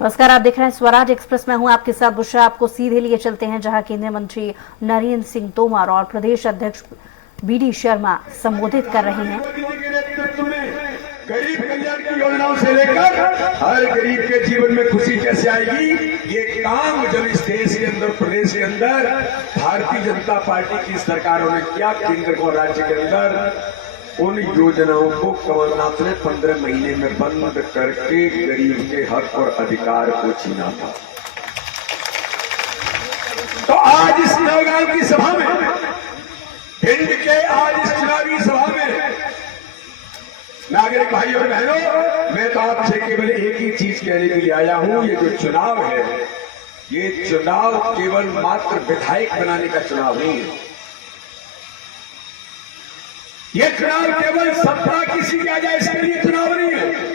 नमस्कार, आप देख रहे हैं स्वराज एक्सप्रेस में हूं आपके साथ बुशरा। आपको सीधे लिए चलते हैं जहां केंद्रीय मंत्री नरेंद्र सिंह तोमर और प्रदेश अध्यक्ष बीडी शर्मा संबोधित कर रहे हैं। गरीब कल्याण की योजनाओं से लेकर हर गरीब के जीवन में खुशी कैसे आएगी, ये काम जब इस देश के अंदर, प्रदेश के अंदर भारतीय जनता पार्टी की सरकारों ने किया, केंद्र और राज्य के अंदर, उन योजनाओं को कमलनाथ ने 15 महीने में बंद करके गरीब के हक और अधिकार को छीना था। तो आज इस नवगांव की सभा में, भिंड के आज इस चुनावी सभा में, नागरिक भाई और बहनों, मैं तो आपसे केवल एक ही चीज कहने के लिए आया हूं। ये जो चुनाव है, ये चुनाव केवल मात्र विधायक बनाने का चुनाव नहीं है। ये चुनाव केवल सत्ता किसी की आ जाए इसके लिए चुनाव नहीं है।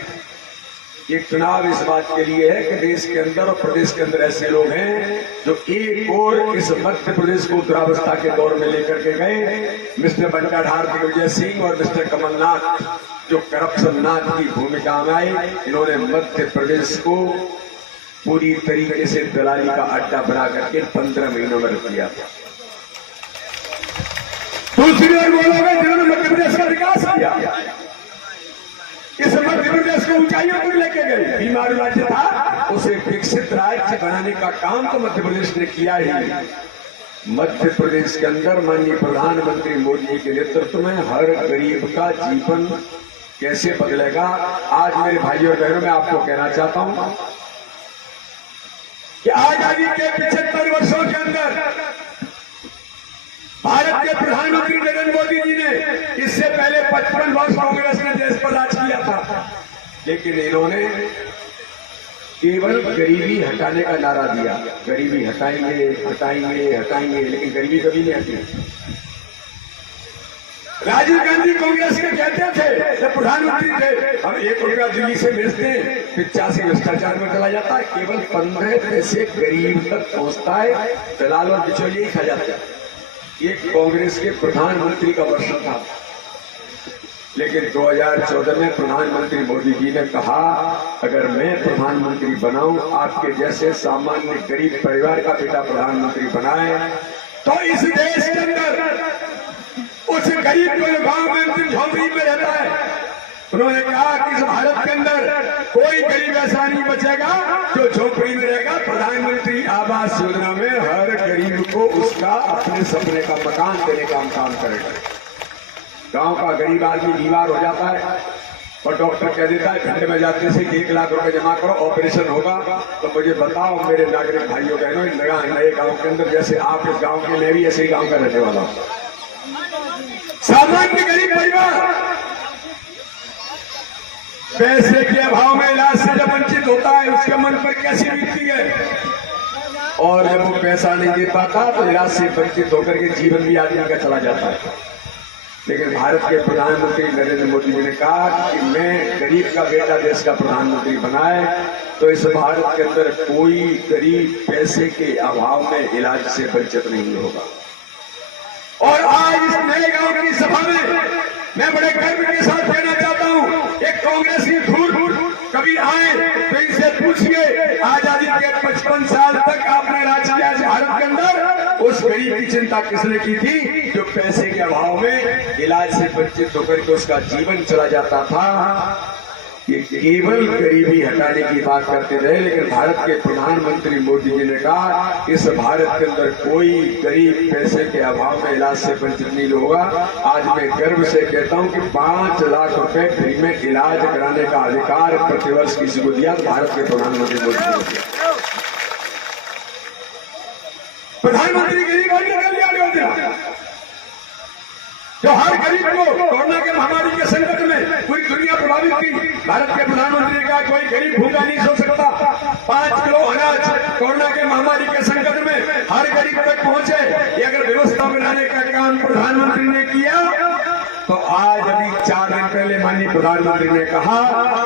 ये चुनाव इस बात के लिए है कि देश के अंदर और प्रदेश के अंदर ऐसे लोग हैं जो एक और इस मध्य प्रदेश को दुरावस्था के दौर में लेकर के गए। मिस्टर बंटाधार दिग्विजय सिंह और मिस्टर कमलनाथ जो करप्शन नाथ की भूमिका में आए, इन्होंने मध्य प्रदेश को पूरी तरीके से दलाली का अड्डा बना करके 15 महीनों में रख दिया। दूसरी ओर वो लोग हैं जिन्होंने मध्य प्रदेश का विकास किया, इस मध्य प्रदेश को ऊंचाइयों पर लेके गए। बीमार राज्य था, उसे विकसित राज्य बनाने का काम तो मध्य प्रदेश ने किया ही। मध्य प्रदेश के अंदर माननीय प्रधानमंत्री मोदी जी के नेतृत्व में हर गरीब का जीवन कैसे बदलेगा, आज मेरे भाई और बहनों, मैं आपको कहना चाहता हूं कि आजादी के 75 वर्षों के अंदर भारत के प्रधानमंत्री नरेंद्र मोदी जी ने, इससे पहले 55 वर्ष कांग्रेस ने देश पर राज किया था, लेकिन इन्होंने केवल गरीबी हटाने का नारा दिया। गरीबी हटाएंगे, हटाएंगे, हटाएंगे, लेकिन गरीबी कभी नहीं हटी। राजीव गांधी कांग्रेस के कहते थे, जब प्रधानमंत्री थे, हम 1 रुपया दिल्ली से भेजते हैं, 85 भ्रष्टाचार में चला जाता है, केवल 15 पैसे गरीब तक पहुंचता है, दलाल और बिचौलिए ही खा जाते हैं। ये कांग्रेस के प्रधानमंत्री का वर्ष था, लेकिन 2014 में प्रधानमंत्री मोदी जी ने कहा, अगर मैं प्रधानमंत्री बनाऊं, आपके जैसे सामान्य गरीब परिवार का बेटा प्रधानमंत्री बनाए, तो इस देश के अंदर उस गरीब जो गांव में अंतिम झोंपड़ी में रहता है, उन्होंने कहा कि इस भारत के अंदर कोई गरीब ऐसा नहीं बचेगा जो झोपड़ी में रहेगा। प्रधानमंत्री आवास योजना में हर गरीब को उसका अपने सपने का मकान देने का हम काम करेंगे। गांव का गरीब आदमी बीमार हो जाता है और डॉक्टर कह देता है घंटे में जाते से 1 लाख रुपए जमा करो, ऑपरेशन होगा। तो मुझे बताओ मेरे नागरिक भाइयों बहनों, नए गांव के अंदर, जैसे आप इस गांव के, मैं भी ऐसे ही गांव का रहने वाला हूं, सामान्य गरीब परिवार पैसे के अभाव में इलाज से जब वंचित होता है, उसके मन पर कैसी बीतती है। और जब वो पैसा नहीं दे पाता तो इलाज से वंचित होकर के जीवन भी आदमी का चला जाता है। लेकिन भारत के प्रधानमंत्री नरेंद्र मोदी जी ने कहा कि मैं गरीब का बेटा देश का प्रधानमंत्री बनाए, तो इस भारत के अंदर कोई गरीब पैसे के अभाव में इलाज से वंचित नहीं होगा। और आज इस नए गांव की सभा में मैं बड़े गर्व के साथ कहना चाहता हूं, एक कांग्रेस की धूल कभी आए तो इनसे पूछिए, आजादी के 55 साल तक आपने राज किया भारत के अंदर, उस गरीब की चिंता किसने की थी जो पैसे के अभाव में इलाज से वंचित होकर के उसका जीवन चला जाता था। ये केवल गरीबी हटाने की बात करते रहे, लेकिन भारत के प्रधानमंत्री मोदी जी ने कहा इस भारत के अंदर कोई गरीब पैसे के अभाव में इलाज से वंचित नहीं होगा। आज मैं गर्व से कहता हूं कि 5 लाख रुपए फ्री में इलाज कराने का अधिकार प्रतिवर्ष किसी को दिया, भारत के प्रधानमंत्री मोदी जी ने दिया। प्रधानमंत्री गरीब कल्याण योजना जो हर गरीब को कोरोना के महामारी के संकट में पूरी दुनिया प्रभावित थी, भारत के प्रधानमंत्री ने कहा कोई गरीब भूखा नहीं सो सकता। 5 किलो अनाज कोरोना के महामारी के संकट में हर गरीब तक पहुंचे, ये अगर व्यवस्था बनाने का काम प्रधानमंत्री ने किया, तो आज अभी 4 दिन पहले माननीय प्रधानमंत्री ने कहा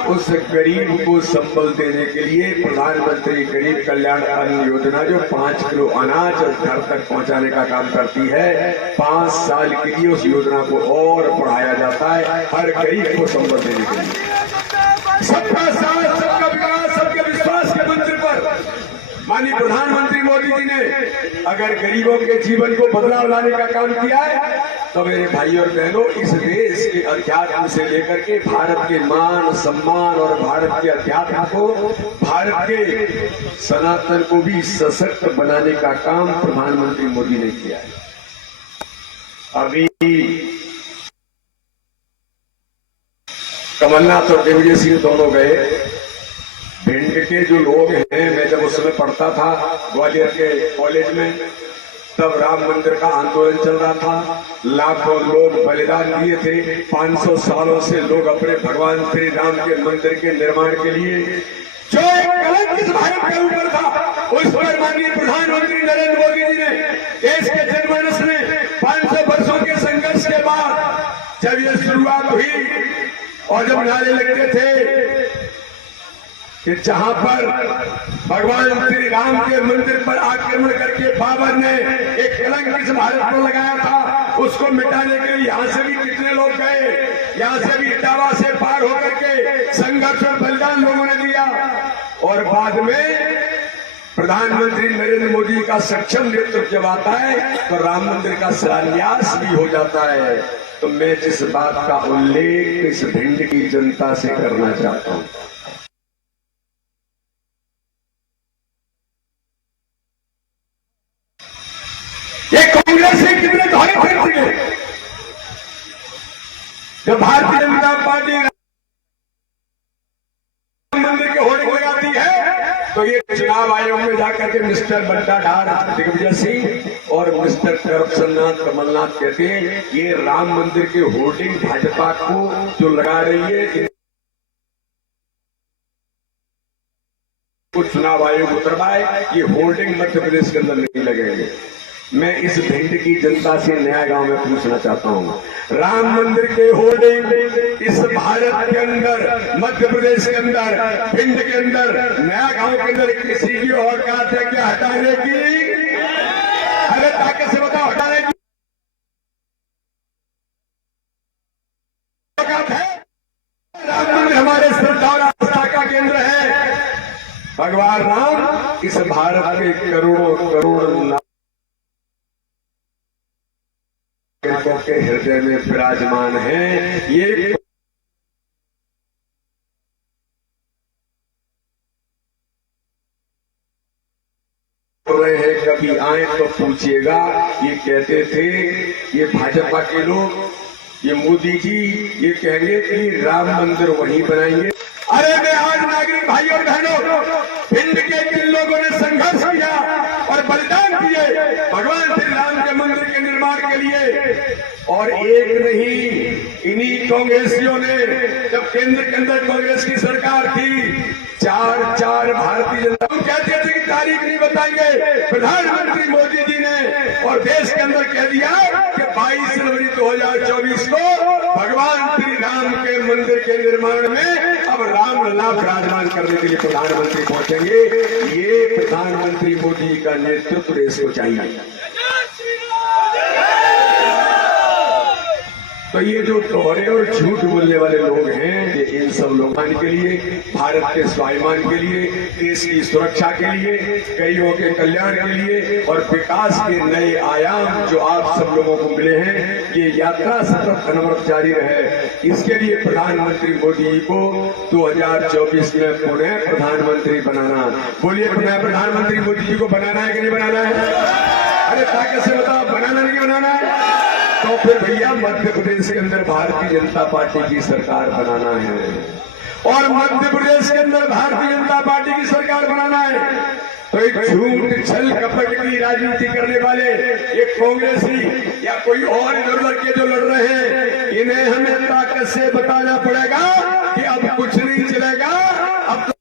उस गरीब को संबल देने के लिए प्रधानमंत्री गरीब कल्याण अन्न योजना जो 5 किलो अनाज घर तक पहुंचाने का काम करती है, 5 साल के लिए उस योजना को और बढ़ाया जाता है हर गरीब को संबल देने के लिए। सबका साथ, सबका विकास, सबके विश्वास के मंत्र माननीय प्रधानमंत्री मोदी जी ने अगर गरीबों के जीवन को बदलाव लाने का काम किया है तो मेरे भाई और बहनों, इस देश के अध्यात्म से लेकर के भारत के मान सम्मान और भारत के अध्यात्म को, भारत के सनातन को भी सशक्त बनाने का काम प्रधानमंत्री मोदी ने किया है। अभी कमलनाथ और दिग्विजय सिंह दोनों गए। भिंड के जो लोग हैं, मैं जब उस समय पढ़ता था ग्वालियर के कॉलेज में, तब राम मंदिर का आंदोलन चल रहा था। लाखों लोग बलिदान दिए थे। 500 सालों से लोग अपने भगवान श्री राम के मंदिर के निर्माण के लिए, जो एक कलंक इस भारत के ऊपर था, उस पर माननीय प्रधानमंत्री नरेंद्र मोदी जी ने, देश के जनमानस ने 500 वर्षों के संघर्ष के बाद जब ये शुरुआत हुई और जब नारे लगते थे कि जहां पर भगवान श्री राम के मंदिर पर आक्रमण करके बाबर ने एक कलंक इस भारत पर लगाया था, उसको मिटाने के लिए यहां से भी कितने लोग गए, यहां से भी इटावा से पार होकर के संघर्ष और बलिदान लोगों ने दिया। और बाद में प्रधानमंत्री नरेंद्र मोदी का सक्षम नेतृत्व जब आता है तो राम मंदिर का शिलान्यास भी हो जाता है। तो मैं जिस बात का उल्लेख इस भिंड की जनता से करना चाहता हूं, ये कांग्रेस से कितने धोखे फिर गए। जब भारतीय जनता पार्टी राम मंदिर के होर्डिंग लगाती है तो ये चुनाव आयोग में जाकर के मिस्टर बट्टाधार दिग्विजय सिंह और मिस्टर करप्शननाथ कमलनाथ कहते हैं ये राम मंदिर के होर्डिंग भाजपा को जो लगा रही है, कुछ चुनाव आयोग उतरवाए, ये होर्डिंग मध्य प्रदेश के अंदर नहीं लगेंगे। मैं इस भिंड की जनता से नया गांव में पूछना चाहता हूं, राम मंदिर के होर्डिंग इस भारत के अंदर, मध्य प्रदेश के अंदर, भिंड के अंदर, नया गांव के अंदर किसी की औकात है क्या हटाने की? अरे ताकत से बताओ, हटाने की औकात है? राम मंदिर हमारे श्रद्धा और आस्था का केंद्र है। भगवान राम इस भारत के करोड़ों करोड़ के हृदय में विराजमान है। ये रहे हैं, कभी आए तो पूछिएगा। ये कहते थे ये भाजपा के लोग, ये मोदी जी ये कहेंगे कि राम मंदिर वहीं बनाएंगे। अरे मैं आज नागरिक भाई और बहनों, भिंड के जिन लोगों ने संघर्ष किया और बलिदान किए भगवान श्री राम के मंदिर के निर्माण के लिए, और एक नहीं इन्हीं कांग्रेसियों ने, जब केंद्र के अंदर कांग्रेस की सरकार थी, चार भारतीय जनता कहते थे कि तारीख नहीं बताएंगे, प्रधानमंत्री मोदी जी ने और देश के अंदर कह दिया कि 22 जनवरी 2024 को भगवान श्री राम के मंदिर के निर्माण में अब राम लला विराजमान करने के लिए प्रधानमंत्री पहुंचेंगे। ये प्रधानमंत्री मोदी का नेतृत्व देश को चाहिए। तो ये जो दोहरे और झूठ बोलने वाले लोग हैं, ये इन सब लोगों के लिए, भारत के स्वाभिमान के लिए, देश की सुरक्षा के लिए, गरीबों के कल्याण के लिए और विकास के नए आयाम जो आप सब लोगों को मिले हैं, ये यात्रा सतत अनवरत जारी रहे। इसके लिए प्रधानमंत्री मोदी जी को 2024 में पुनः प्रधानमंत्री बनाना। बोलिए, पुनः प्रधानमंत्री मोदी जी को बनाना है कि नहीं बनाना है? अरे ताकत से बताओ, बनाना नहीं बनाना है? तो फिर भैया मध्य प्रदेश के अंदर भारतीय जनता पार्टी की सरकार बनाना है, और मध्य प्रदेश के अंदर भारतीय जनता पार्टी की सरकार बनाना है। तो एक झूठ छल कपट की राजनीति करने वाले एक कांग्रेसी या कोई और इधर उधर के जो लड़ रहे हैं, इन्हें हमें ताकत से बताना पड़ेगा कि अब कुछ नहीं चलेगा। अब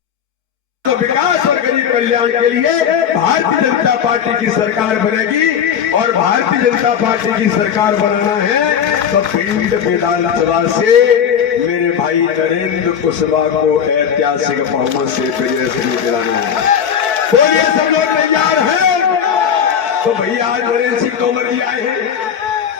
तो विकास और गरीब कल्याण के लिए भारतीय जनता पार्टी की सरकार बनेगी, और भारतीय जनता पार्टी की सरकार बनाना है तो भिंड विधानसभा से मेरे भाई नरेंद्र कुशवाहा को ऐतिहासिक बहुमत से विजय दिलाना है। बोलिए, सब लोग तैयार हैं? तो भैया आज नरेंद्र सिंह तोमर जी आए हैं,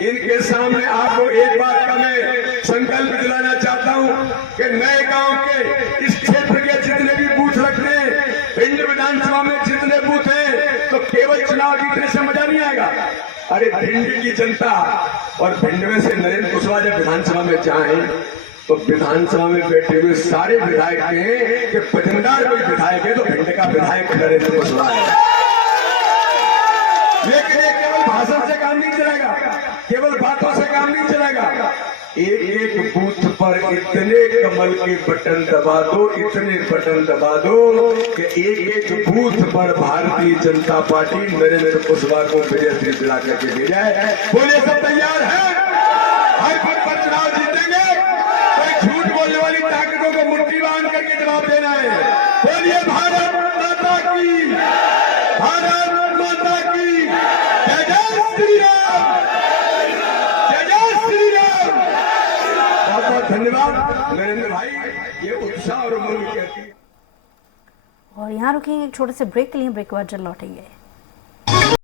इनके सामने आपको एक बात का मैं संकल्प दिलाना चाहता हूं कि नए गांव के इस क्षेत्र के जितने भी बूथ रखते हैं, भिंड विधानसभा में जितने दूसरे बूथ है तो केवल चुनाव जीतने से मजा नहीं आएगा। अरे भिंड की जनता और भिंड में से नरेंद्र कुशवाहा जब विधानसभा में जाए तो विधानसभा में बैठे हुए सारे विधायक कहें कि वजनदार कोई विधायक है तो भिंड का विधायक नरेंद्र कुशवाहा है। लेकिन ये केवल भाषण से काम नहीं चलेगा, केवल बातों से काम नहीं चलेगा। एक एक बूथ पर इतने कमल के बटन दबा दो, इतने बटन दबा दो कि एक एक बूथ पर भारतीय जनता पार्टी नरेंद्र कुशवाहा को विजय दिला करके भेजा है। बोले सब तैयार है? हर पद पर चुनाव जीतेंगे, कोई झूठ बोलने वाली ताकतों को मुट्ठी बांध करके जवाब देना है। बोलिए भारत माता की, भारत माता की जय। जय श्री राम, जय जय श्री राम। बहुत बहुत धन्यवाद नरेंद्र भाई, ये उत्साह और उमंग कहती है। और यहाँ रुकेंगे एक छोटे से ब्रेक के लिए, ब्रेक के बाद जल्द लौटेंगे।